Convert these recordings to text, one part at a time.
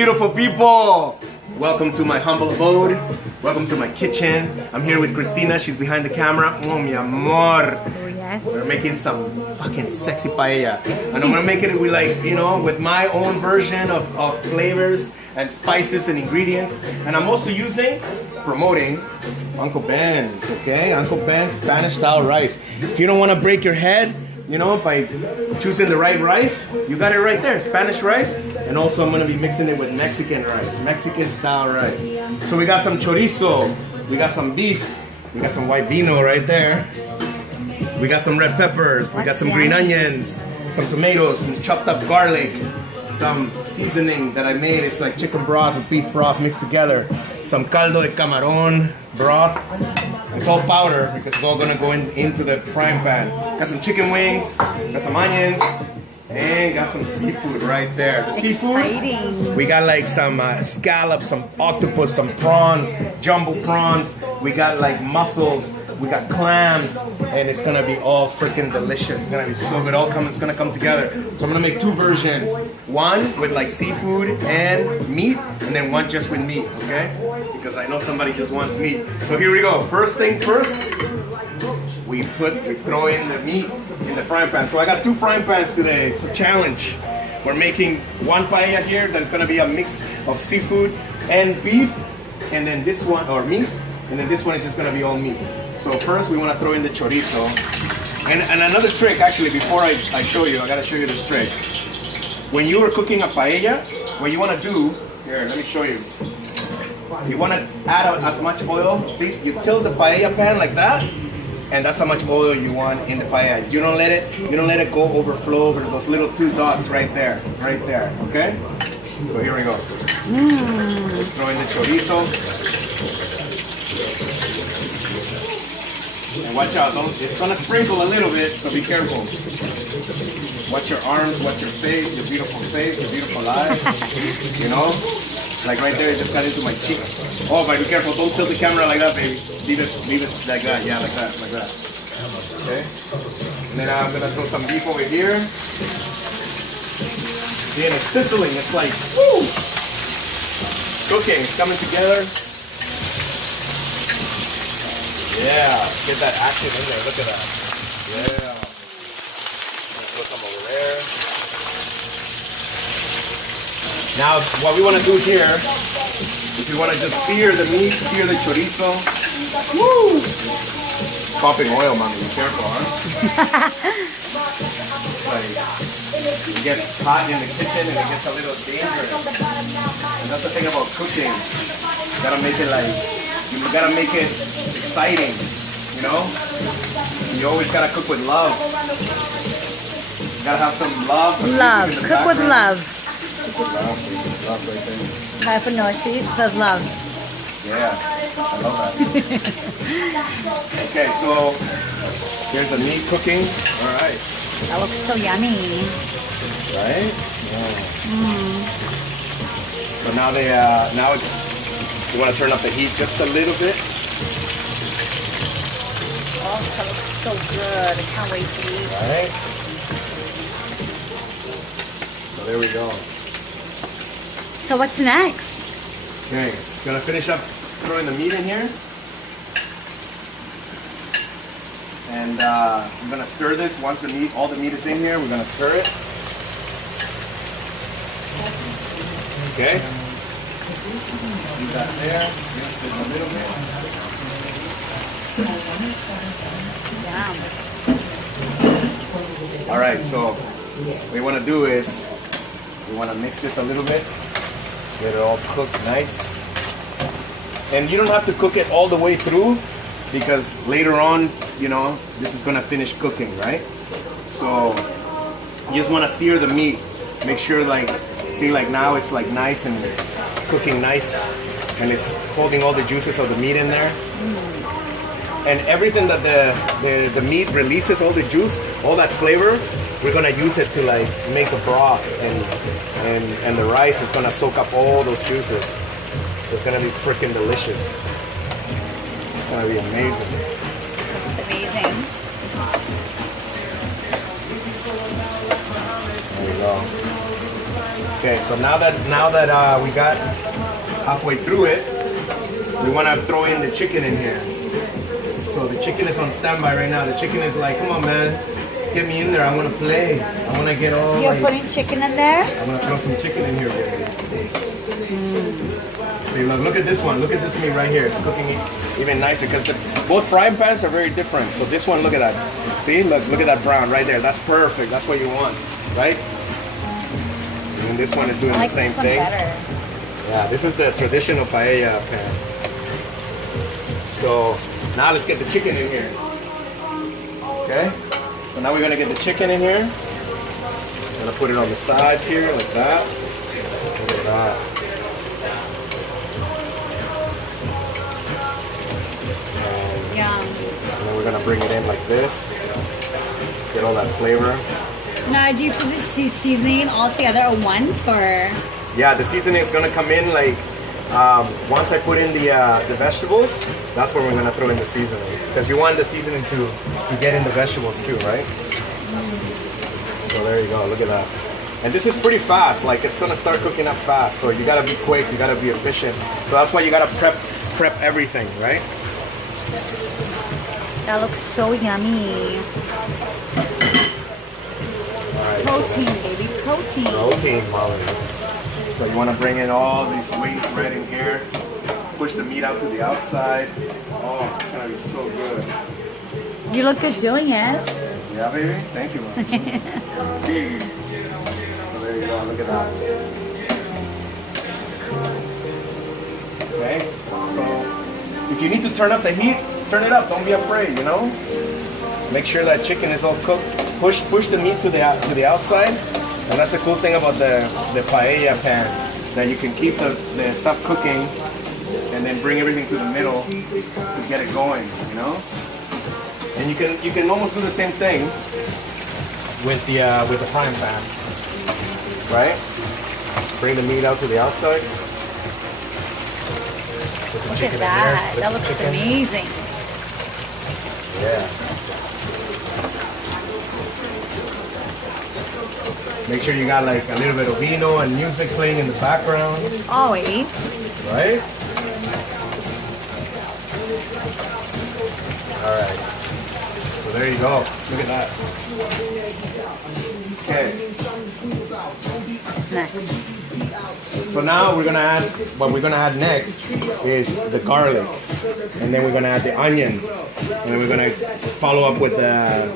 Beautiful people, welcome to my humble abode. Welcome to my kitchen. I'm here with Christina. She's behind the camera. Oh, mi amor. Oh, yes. We're making some fucking sexy paella. And I'm gonna make it with, like, you know, with my own version of flavors and spices and ingredients. And I'm also promoting Uncle Ben's, okay? Uncle Ben's Spanish style rice. If you don't wanna break your head, you know, by choosing the right rice, you got it right there, Spanish rice. And also I'm gonna be mixing it with Mexican rice, Mexican style rice. So we got some chorizo, we got some beef, we got some white vino right there. We got some red peppers, we got some green onions, some tomatoes, some chopped up garlic, some seasoning that I made. It's like chicken broth with beef broth mixed together. Some caldo de camarón broth. It's all powder because it's all gonna go into the frying pan. Got some chicken wings, got some onions, and got some seafood right there. The seafood, exciting. We got like some scallops, some octopus, some prawns, jumbo prawns. We got like mussels, we got clams, and it's gonna be all freaking delicious. It's gonna be so good. It's gonna come together. So I'm gonna make two versions. One with like seafood and meat, and then one just with meat, okay? Because I know somebody just wants meat. So here we go. First thing first, we throw in the meat in the frying pan. So I got two frying pans today. It's a challenge. We're making one paella here that is gonna be a mix of seafood and beef, and then this one, or meat, and then this one is just gonna be all meat. So first we wanna throw in the chorizo. And another trick, actually, before I show you, I gotta show you this trick. When you are cooking a paella, what you wanna do, here, let me show you. You wanna add as much oil. See, you tilt the paella pan like that, and that's how much oil you want in the paella. You don't let it go overflow over those little two dots right there, okay? So here we go. Let's throw in the chorizo. And watch out, it's gonna sprinkle a little bit, so be careful. Watch your arms, watch your face, your beautiful eyes, you know? Like right there, it just got into my cheek. Oh, but be careful, don't tilt the camera like that, baby. Leave it like that, yeah, like that. Okay? And then I'm gonna throw some beef over here. See, and it's sizzling, it's like, woo! Cooking, it's coming together. Yeah, get that action in there, look at that. Yeah. Throw some over there. Now, what we want to do here is we want to just sear the meat, sear the chorizo. Woo! Popping oil, mommy, be careful, huh? Like, it gets hot in the kitchen and it gets a little dangerous. And that's the thing about cooking. You gotta make it you gotta make it exciting, you know? You always gotta cook with love. You gotta have some love. Love. Cook with love. Love right there. Try for North Sea, it says love. Yeah, I love that. Okay, so here's the meat cooking. All right. That looks so yummy. Right? Yeah. So now you want to turn up the heat just a little bit. Oh, that looks so good. I can't wait to eat. All right. So there we go. So what's next? Okay, gonna finish up throwing the meat in here. And I'm gonna stir this once all the meat is in here. We're gonna stir it. Okay. Leave that there. Just a little bit. Yum. All right. So what we want to do is we want to mix this a little bit. Get it all cooked nice. And you don't have to cook it all the way through because later on, you know, this is gonna finish cooking, right? So you just wanna sear the meat. Make sure see now it's like nice and cooking nice and it's holding all the juices of the meat in there. And everything that the meat releases, all the juice, all that flavor, we're gonna use it to like make a broth and the rice is gonna soak up all those juices. It's gonna be freaking delicious. It's gonna be amazing. It's amazing. There we go. Okay, so now that we got halfway through it, we want to throw in the chicken in here. So the chicken is on standby right now. The chicken is like, come on, man, get me in there. I want to play. I want to get all. You're like, putting chicken in there? I'm gonna throw some chicken in here. See, look at this one. Look at this meat right here. It's cooking even nicer because both frying pans are very different. So this one, look at that. See, look at that brown right there. That's perfect. That's what you want, right? And this one is doing the same thing. Better. Yeah, this is the traditional paella pan. So now let's get the chicken in here. Okay. So now we're gonna get the chicken in here. Gonna put it on the sides here like that. Look at that. Yum. And then we're gonna bring it in like this. Get all that flavor. Now, do you put this seasoning all together at once, or? Yeah, the seasoning is gonna come in like once I put in the vegetables. That's when we're gonna throw in the seasoning because you want the seasoning to get in the vegetables too, right? So there you go. Look at that. And this is pretty fast. Like it's gonna start cooking up fast. So you gotta be quick. You gotta be efficient. So that's why you gotta prep everything, right? That looks so yummy. All right, Protein, baby, protein. Protein, Molly. So you want to bring in all these wings right in here. Push the meat out to the outside. Oh, it's gonna be so good. You look good doing it. Yeah, baby. Thank you, Mom. So there you go. Look at that. Okay. So if you need to turn up the heat, turn it up. Don't be afraid. You know. Make sure that chicken is all cooked. Push the meat to the outside, and that's the cool thing about the paella pan, that you can keep the stuff cooking, and then bring everything to the middle to get it going, you know. And you can almost do the same thing with the frying pan, right? Bring the meat out to the outside. Put the Look chicken at in there. that. Put That the looks chicken. amazing. Yeah. Make sure you got like a little bit of vino and music playing in the background. Always. Right? Alright. So there you go. Look at that. Okay. It's next. So now we're gonna add, what we're gonna add next is the garlic. And then we're gonna add the onions. And then we're gonna follow up with the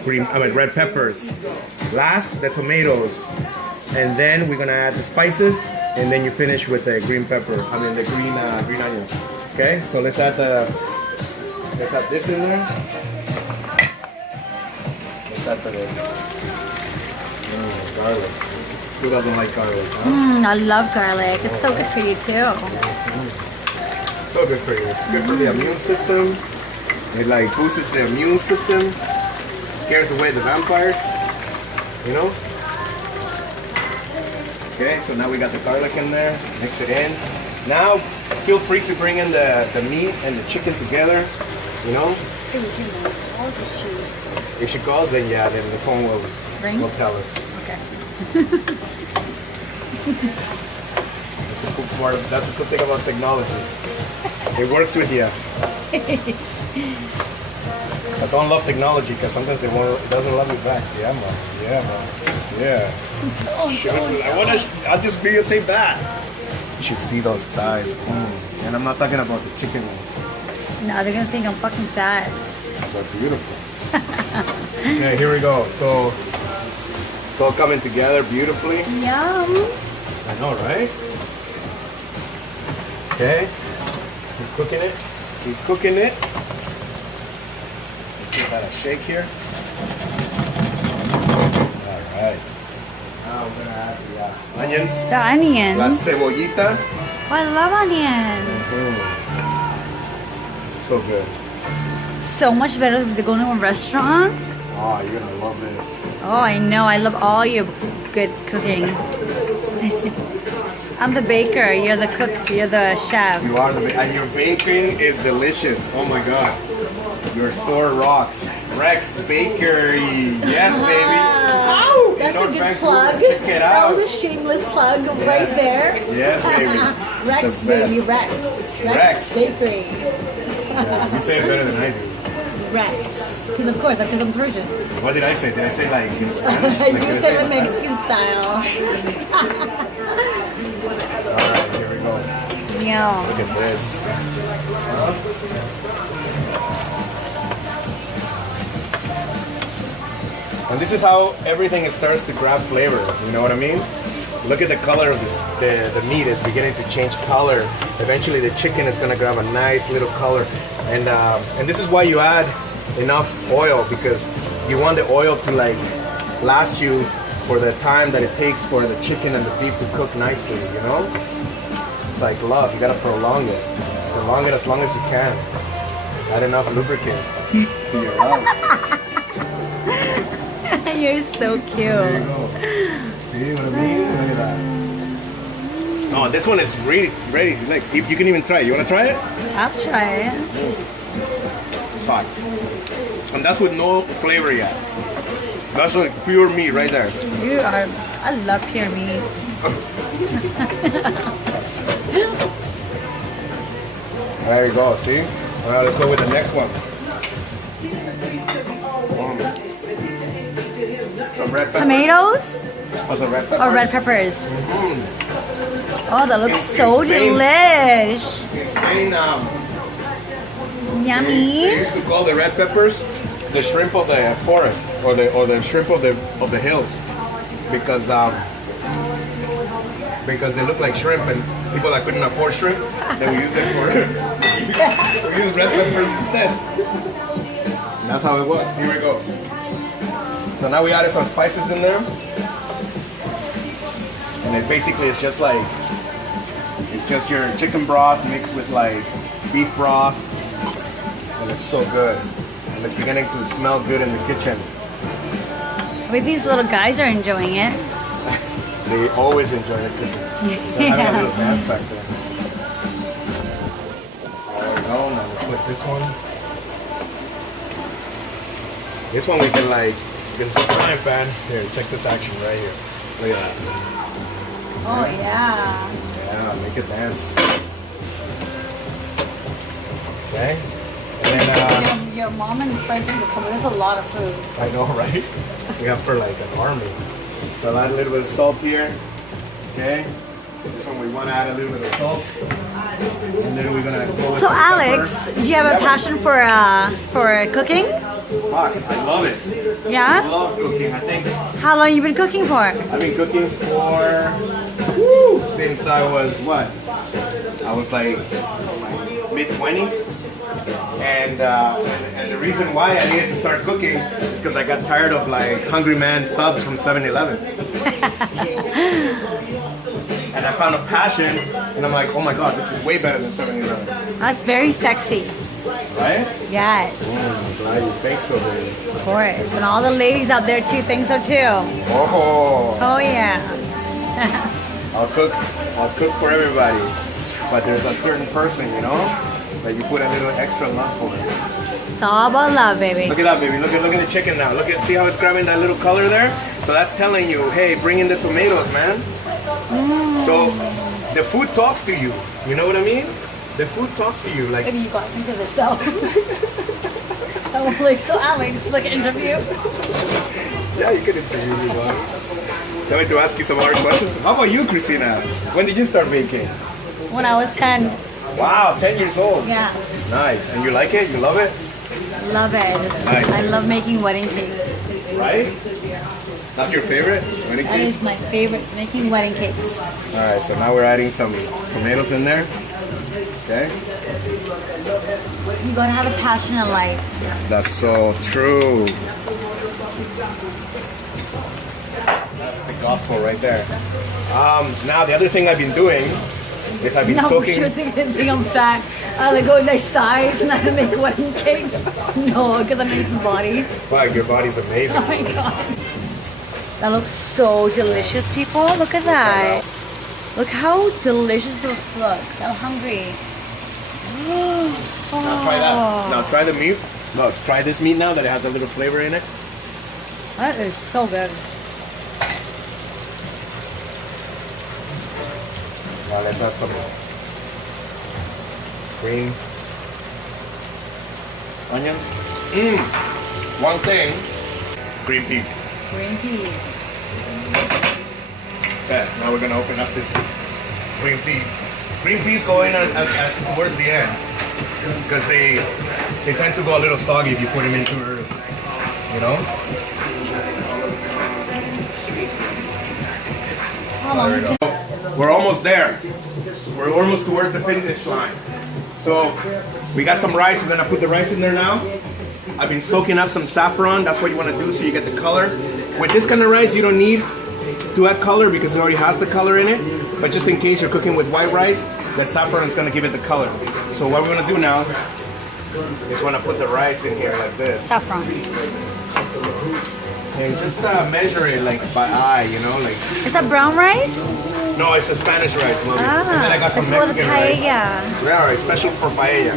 red peppers. Last, the tomatoes. And then we're gonna add the spices. And then you finish with the green pepper. The green onions. Okay, so let's add this in there. Let's add the garlic. Who doesn't like garlic? Huh? I love garlic. It's so good for you too. So good for you. It's good for the immune system. It like boosts the immune system. Scares away the vampires. You know? Okay, so now we got the garlic in there. Mix it in. Now, feel free to bring in the meat and the chicken together. You know? If she calls, then yeah, then the phone will tell us. Okay. That's the cool thing about technology. It works with you. I don't love technology because sometimes it doesn't love me back. Yeah, man. Yeah, man. Yeah. I'll just videotape that. You should see those thighs. And I'm not talking about the chicken ones. No, they're gonna think I'm fucking fat. They're beautiful. Okay, here we go. So it's all coming together beautifully. Yum. I know, right? Okay. Keep cooking it. Keep cooking it. Let's give that a shake here. All right. Now we're gonna add the onions. The onions. La cebollita. Oh, I love onions. So good. So much better than going to a restaurant. Oh, you're gonna love this. Oh, I know. I love all your good cooking. I'm the baker. You're the cook. You're the chef. You are and your baking is delicious. Oh my god. Your store rocks. Rex Bakery. Yes, baby. Ow! That's North a good Vancouver. plug. Check it That out. was a shameless plug right there. Yes, baby. Rex, The baby, best. Rex. Rex. Bakery. You say it better than I do. Rex. Because of course, because I'm Persian. What did I say? Did I say like in Spanish? Like, You did I said say the in Mexican style. Alright, here we go. Yeah. Look at this. And this is how everything starts to grab flavor. You know what I mean? Look at the color of this. The meat is beginning to change color. Eventually, the chicken is gonna grab a nice little color. And this is why you add enough oil, because you want the oil to like last you for the time that it takes for the chicken and the beef to cook nicely. You know? It's like love. You gotta prolong it. Prolong it as long as you can. Add enough lubricant to your love. You're so cute. There you go. See what I mean? Look at that. Oh, this one is really ready. Like, you can even try it. You wanna try it? I'll try it. It's hot. And that's with no flavor yet. That's like pure meat right there. You are. I love pure meat. There you go, see? All right, let's go with the next one. Some red peppers. Tomatoes Oh, some red peppers. or red peppers? Oh, that looks In so Spain- delish. In Spain, they Yummy. used to call the red peppers the shrimp of the forest, or the shrimp of the hills, because they look like shrimp, and people that couldn't afford shrimp, they would use it for we use red peppers instead. And that's how it was. Here we go. So now we added some spices in there, and it basically it's just your chicken broth mixed with like beef broth, and it's so good. And it's beginning to smell good in the kitchen. Wait, these little guys are enjoying it. They always enjoy the kitchen. They're having a little dance back there. There we go. Now let's put this one. This one we can like, because it's a frying pan. Here, check this action right here. Look at that. Oh yeah. Yeah, make it dance. Okay. And then, Your mom and friends will come. There's a lot of food. I know, right? We have for like an army. So I'll add a little bit of salt here. Okay. This one we want to add a little bit of salt. And then we're gonna go with So some Alex, pepper. do you have a Yeah, passion for cooking? Fuck, I love it. I Yeah. love cooking. I think How long you been cooking for? I've been cooking for since I was what? I was like mid-20s. And the reason why I needed to start cooking is because I got tired of like Hungry Man subs from 7-Eleven. And I found a passion, and I'm like, oh my god, this is way better than 7-Eleven. That's very sexy. Right? Yes, I'm glad you think so, baby. of course. And all the ladies out there too think so too. Oh, Oh yeah. I'll cook for everybody. But there's a certain person, you know, that you put a little extra love for. It's all about love, baby. Look at that, baby. Look at the chicken now. See how it's grabbing that little color there? So that's telling you, hey, bring in the tomatoes, man. So the food talks to you. You know what I mean? The food talks to you. Like, Maybe you got into this though. I was like, so Alex, like interview. yeah, you can interview me, man. Tell me to ask you some hard questions. How about you, Christina? When did you start baking? When I was 10. Wow, 10 years old. Yeah. Nice. And you like it? You love it? Love it. Nice. I love making wedding cakes. Right? That's your favorite? Wedding That cakes? is my favorite, making wedding cakes. Alright, so now we're adding some tomatoes in there. Okay? You gotta have a passion in life. That's so true. That's the gospel right there. Now the other thing I've been doing is I've been No, soaking. sure think I'm fat. I like go nice thighs and I make wedding cakes. No, because I make some body. Fuck, your body's amazing. Oh my god. That looks so delicious, people. Look at that. Look how delicious this looks. I'm hungry. Now try that. Now try the meat. Look, try this meat now that it has a little flavor in it. That is so good. Now let's add some green onions. One thing, green peas. Green peas. Okay, now we're gonna open up this green peas. Green peas go in towards the end because they tend to go a little soggy if you put them in too early. You know? How long did you... We're almost there. We're almost towards the finish line. So we got some rice. We're gonna put the rice in there now. I've been soaking up some saffron. That's what you want to do so you get the color. With this kind of rice, you don't need to add color because it already has the color in it. But just in case you're cooking with white rice, the saffron is gonna give it the color. So what we're gonna do now is we're gonna put the rice in here like this. Saffron. And just measure it like by eye, you know, like. Is that brown rice? No, it's a Spanish rice, mommy. And then I got some it's for the Mexican rice. paella. Yeah, right, special for paella.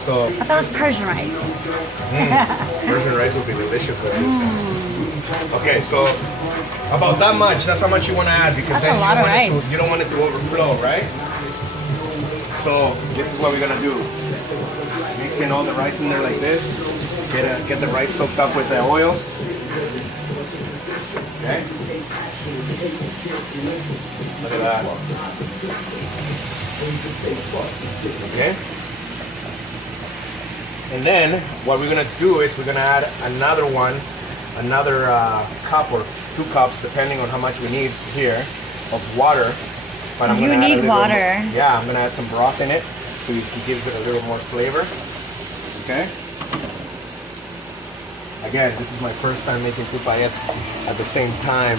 So I thought it was Persian rice. Persian rice would be delicious with this. Okay, so about that much. That's how much you want to add because That's then a lot of rice. you don't want it to overflow, right? So this is what we're gonna do. Mix in all the rice in there like this. Get the rice soaked up with the oils. Okay. Look at that. Okay. And then what we're gonna do is we're gonna add another cup or 2 cups, depending on how much we need here, of water. But I'm You gonna add need water. Yeah, I'm gonna add some broth in it, so it gives it a little more flavor. Okay. Again, this is my first time making 2 paellas at the same time,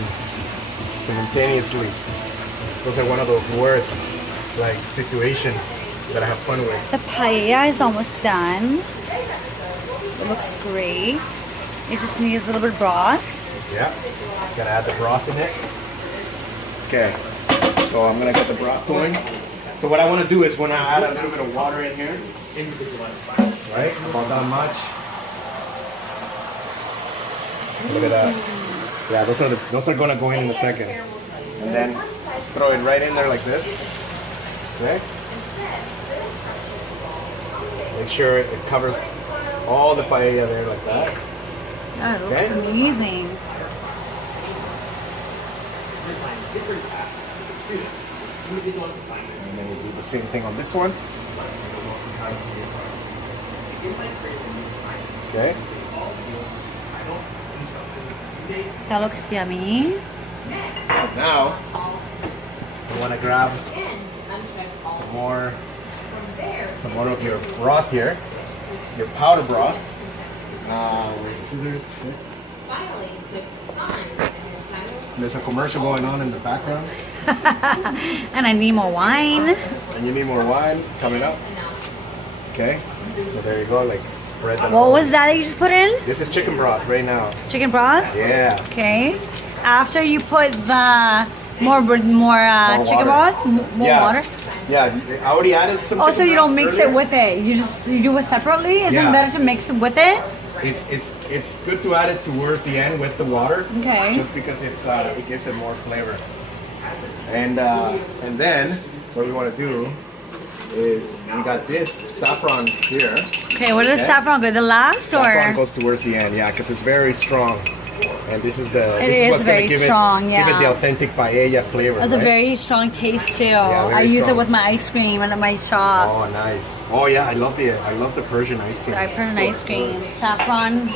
simultaneously. Those are one of those words, like situation, that I have fun with. The paella is almost done. It looks great. It just needs a little bit of broth. Yeah, gonna add the broth in it. Okay, so I'm gonna get the broth going. So what I want to do is when I add a little bit of water in here, right, about that much. Look at that. Yeah, those are gonna go in a second, and then just throw it right in there like this. Okay. Make sure it covers all the paella there like that. That looks Okay. amazing. And then we do the same thing on this one. Okay. That looks yummy. Now, you want to grab some more of your broth here, your powder broth. Where's the scissors? There's a commercial going on in the background. And I need more wine. And you need more wine coming up. Okay, so there you go, like spread that. What was that you just put in? This is chicken broth right now. Chicken broth? Yeah. Okay. After you put the more chicken water. broth, more Yeah. water. Yeah, I already added some. Oh, so chicken you don't broth mix earlier. it with it. You do it separately? Isn't Yeah. it better to mix it with it? It's good to add it towards the end with the water. Okay. Just because it gives it more flavor. And then what we want to do is we got this saffron here. Okay, what does Okay. saffron go? The last Saffron or? goes towards the end, yeah, because it's very strong. And this is It this is is what's very gonna give strong, give it yeah. the authentic paella flavor. It's a right? very strong taste too. very I use it strong. with my ice cream and my shop. Oh, nice. Oh yeah, I love the Persian ice cream. I put an ice cream. Saffron,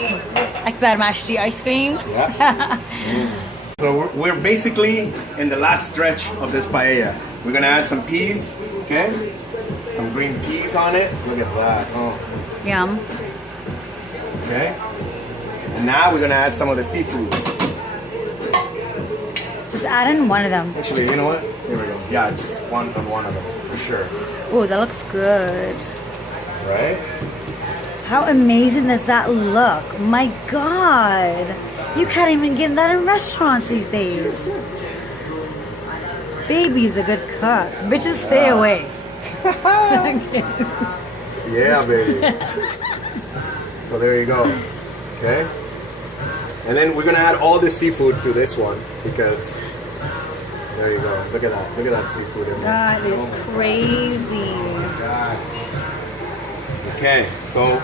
akbar mashti ice cream. Yeah. So we're basically in the last stretch of this paella. We're gonna add some peas, okay? Some green peas on it. Look at that. Oh, Yum. okay. And now we're gonna add some of the seafood. Just add in one of them. Actually, you know what? Here we go. Yeah, just one of them for sure. Oh, that looks good. Right? How amazing does that look? My God. You can't even get that in restaurants these days. Baby's a good cook. Bitches stay away. Yeah, baby. So there you go. Okay. And then we're gonna add all the seafood to this one because There you go. Look at that. Look at that seafood in there. That is crazy. God. Okay, so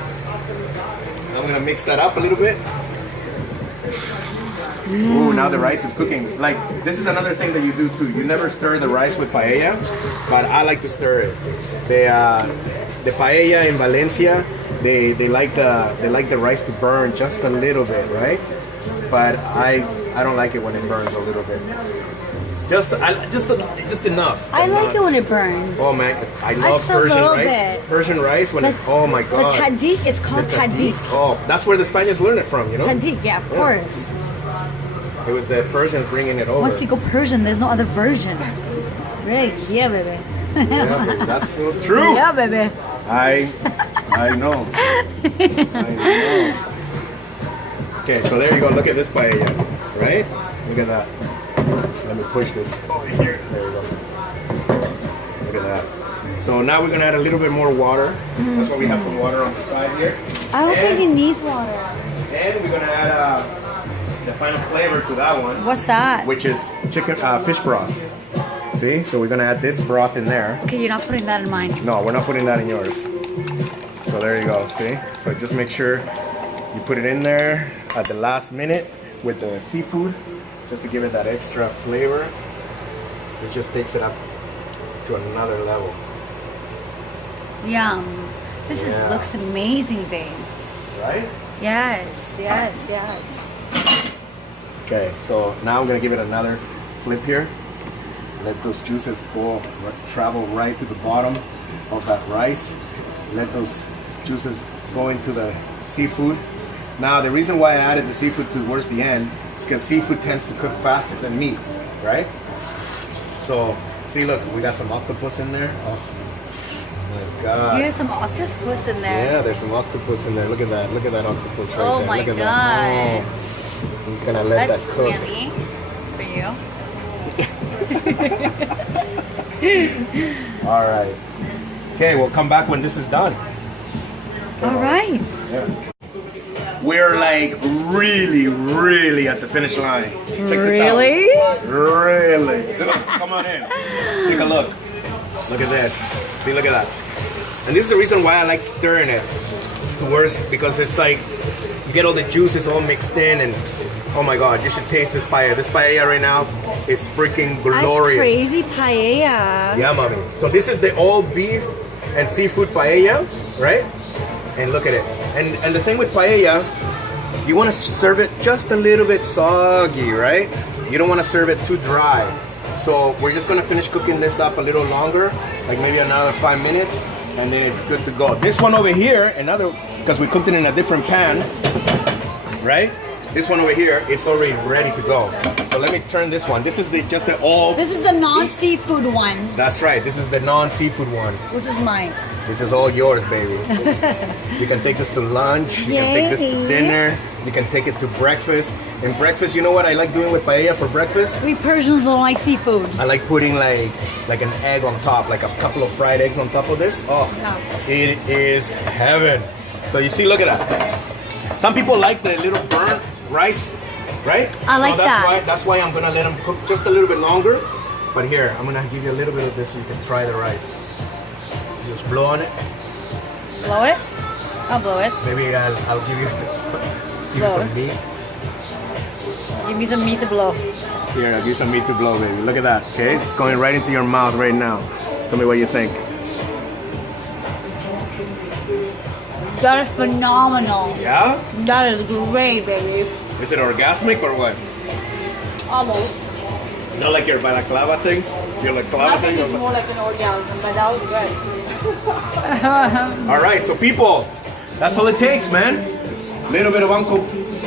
I'm gonna mix that up a little bit. Ooh, now the rice is cooking. Like, this is another thing that you do too. You never stir the rice with paella, but I like to stir it. The paella in Valencia, they like the rice to burn just a little bit, right? But I don't like it when it burns a little bit. Just enough. I like it when it burns. Oh man, I love Just a Persian little rice. bit. Persian rice when it, oh my god. The tahdig, it's called The tahdig. Oh, that's where the Spaniards learned it from, you know? Tahdig, yeah, of course. It was the Persians bringing it over. Once you go Persian, there's no other version. Right? Yeah, baby. Yeah, but that's so true. Yeah, baby. I know. I know. Okay, so there you go. Look at this paella, right? Look at that. Let me push this over here. There we go. Look at that. So now we're gonna add a little bit more water. That's why we have some water on the side here. I don't think it needs water. And we're gonna add the final flavor to that one. What's that? Which is chicken, fish broth. See? So we're gonna add this broth in there. Okay, you're not putting that in mine. No, we're not putting that in yours. So there you go, see? So just make sure you put it in there at the last minute with the seafood, just to give it that extra flavor. It just takes it up to another level. Yum. This Yeah. looks amazing, babe. Right? Yes, yes, yes. Okay, so now I'm gonna give it another flip here. Let those juices go, travel right to the bottom of that rice. Let those juices go into the seafood. Now, the reason why I added the seafood towards the end is because seafood tends to cook faster than meat, right? So, see, look, we got some octopus in there. Oh my God. Here's some octopus in there. Yeah, there's some octopus in there. Look at that. Look at that octopus right Oh there. my Look at God. that. Oh. He's gonna let That's that cook. yummy for you. All right. Okay, we'll come back when this is done. All right. Yeah. We're like really at the finish line. Check this out. Really? Really. Come on in. Take a look. Look at this. See, look at that. And this is the reason why I like stirring it towards, because it's like you get all the juices all mixed in, and oh my God, you should taste this paella. This paella right now, it's freaking glorious. That's crazy paella. Yeah, mommy. So this is the all beef and seafood paella, right? And look at it. And the thing with paella, you want to serve it just a little bit soggy, right? You don't want to serve it too dry. So we're just gonna finish cooking this up a little longer, like maybe another 5 minutes, and then it's good to go. This one over here, another, because we cooked it in a different pan, right? This one over here, it's already ready to go. So let me turn this one. This is just the all. This is the non-seafood one, That's right. This is the non-seafood one. which is mine. This is all yours, baby. You can take this to lunch. You can take this to Yay. dinner. You can take it to breakfast. And breakfast, you know what I like doing with paella for breakfast? We Persians don't like seafood. I like putting like an egg on top, like a couple of fried eggs on top of this. Oh, Yeah. it is heaven. So you see, look at that. Some people like the little burnt rice, right? I like so that. That's why I'm gonna let them cook just a little bit longer. But here, I'm gonna give you a little bit of this so you can try the rice. Just blow on it. Blow it? I'll blow it. Maybe I'll give you Blow some it. meat. Give me some meat to blow. Here, I'll give you some meat to blow, baby. Look at that, okay? It's going right into your mouth right now. Tell me what you think. That is phenomenal. Yeah? That is great, baby. Is it orgasmic or what? Almost. Not like your balaclava thing? Your balaclava Nothing thing? is more like an orgasm, but that was good. All right, so people, that's all it takes, man. Little bit of Uncle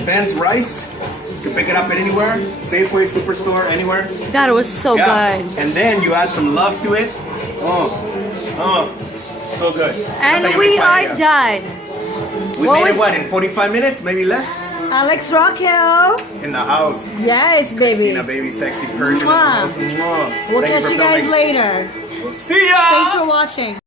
Ben's rice. You can pick it up at anywhere. Safeway, Superstore, anywhere. That was so good. And then you add some love to it. Oh, so good. That's how And you we make are paella. done. We What made it was- what, in 45 minutes, maybe less? Alex Rockhill. In the house. Yes, baby. Christina, baby, sexy Persian in the Mwah. house. Mwah. We'll Thank catch for you guys filming. later. See ya! Thanks for watching.